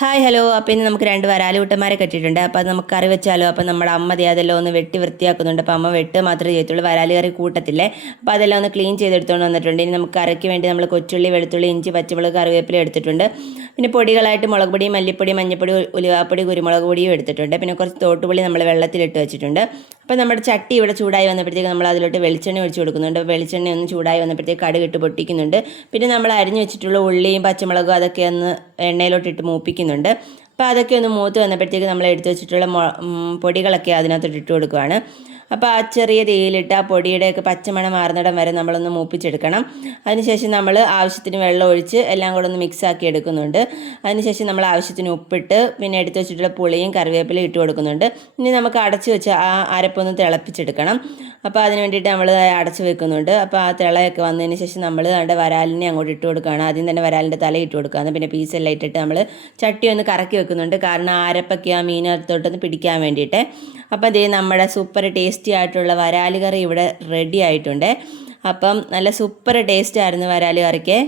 Hi hello. അപ്പോൾ ഇന്ന് നമുക്ക് രണ്ട് വരാലുകുട്ടന്മാരെ കെട്ടിയിട്ടുണ്ട്. അപ്പോൾ അത് നമുക്ക് കറി വെച്ചാലോ. അപ്പോൾ നമ്മുടെ അമ്മ അതെല്ലാം ഒന്ന് വെട്ടി വൃത്തിയാക്കുന്നുണ്ട്. അപ്പോൾ അമ്മ വെട്ട് മാത്രമേ ചെയ്യത്തുള്ളൂ, വരാല് കറി കൂട്ടത്തില്ലേ. അപ്പോൾ അതെല്ലാം ഒന്ന് ക്ലീൻ ചെയ്തെടുത്തുകൊണ്ട് വന്നിട്ടുണ്ട്. ഇനി നമുക്ക് കറിക്ക് വേണ്ടി നമ്മൾ കൊച്ചുള്ളി, വെളുത്തുള്ളി, ഇഞ്ചി, പച്ചമുളക്, കറിവേപ്പില എടുത്തിട്ടുണ്ട്. പിന്നെ പൊടികളായിട്ട് മുളക് പൊടി, മല്ലിപ്പൊടി, മഞ്ഞൾപ്പൊടി, ഉലുവാപ്പൊടി, കുരുമുളക് പൊടിയും എടുത്തിട്ടുണ്ട്. പിന്നെ കുറച്ച് തോട്ടുപുളി നമ്മൾ വെള്ളത്തിലിട്ട് വെച്ചിട്ടുണ്ട്. അപ്പോൾ നമ്മുടെ ചട്ടി ഇവിടെ ചൂടായി വന്നപ്പോഴത്തേക്ക് നമ്മൾ അതിലോട്ട് വെളിച്ചെണ്ണ ഒഴിച്ച് കൊടുക്കുന്നുണ്ട്. വെളിച്ചെണ്ണ ഒന്ന് ചൂടായി വന്നപ്പോഴത്തേക്ക് കടുകിട്ട് പൊട്ടിക്കുന്നുണ്ട്. പിന്നെ നമ്മൾ അരിഞ്ഞു വെച്ചിട്ടുള്ള ഉള്ളിയും പച്ചമുളകും അതൊക്കെ ഒന്ന് എണ്ണയിലോട്ടിട്ട് മൂപ്പിക്കുന്നുണ്ട്. അപ്പോൾ അതൊക്കെ ഒന്ന് മൂത്ത് വന്നപ്പോഴത്തേക്ക് നമ്മൾ എടുത്ത് വെച്ചിട്ടുള്ള പൊടികളൊക്കെ അതിനകത്തോട്ട് ഇട്ട് കൊടുക്കുകയാണ്. അപ്പോൾ ആ ചെറിയ തീയിലിട്ട് ആ പൊടിയുടെയൊക്കെ പച്ചമണം മാറുന്നിടം വരെ നമ്മളൊന്ന് മൂപ്പിച്ചെടുക്കണം. അതിനുശേഷം നമ്മൾ ആവശ്യത്തിന് വെള്ളം ഒഴിച്ച് എല്ലാം കൂടെ ഒന്ന് മിക്സാക്കി എടുക്കുന്നുണ്ട്. അതിനുശേഷം നമ്മൾ ആവശ്യത്തിന് ഉപ്പിട്ട് പിന്നെ എടുത്ത് വെച്ചിട്ടുള്ള പുളിയും കറിവേപ്പിലയും ഇട്ട് കൊടുക്കുന്നുണ്ട്. ഇനി നമുക്ക് അടച്ച് വെച്ച് ആ അരപ്പൊന്ന് തിളപ്പിച്ചെടുക്കണം. അപ്പോൾ അതിന് വേണ്ടിയിട്ട് നമ്മൾ അടച്ച് വെക്കുന്നുണ്ട്. അപ്പോൾ ആ തിളയൊക്കെ വന്നതിന് ശേഷം നമ്മൾ അതിൻ്റെ വരാലിനെ അങ്ങോട്ട് ഇട്ട് കൊടുക്കുകയാണ്. ആദ്യം തന്നെ വരാലിൻ്റെ തല ഇട്ട് കൊടുക്കുകയാണ്. പിന്നെ പീസെല്ലാം ഇട്ടിട്ട് നമ്മൾ ചട്ടി ഒന്ന് കറക്കി വെക്കുന്നുണ്ട്. കാരണം ആ അരപ്പൊക്കെ ആ മീനകത്തോട്ടൊന്ന് പിടിക്കാൻ വേണ്ടിയിട്ട്. അപ്പോൾ അതേ നമ്മുടെ സൂപ്പർ ടേസ്റ്റി ആയിട്ടുള്ള വരാല് കറി ഇവിടെ റെഡി ആയിട്ടുണ്ട്. അപ്പം നല്ല സൂപ്പർ ടേസ്റ്റ് ആയിരുന്നു വരാല് കറിക്ക്.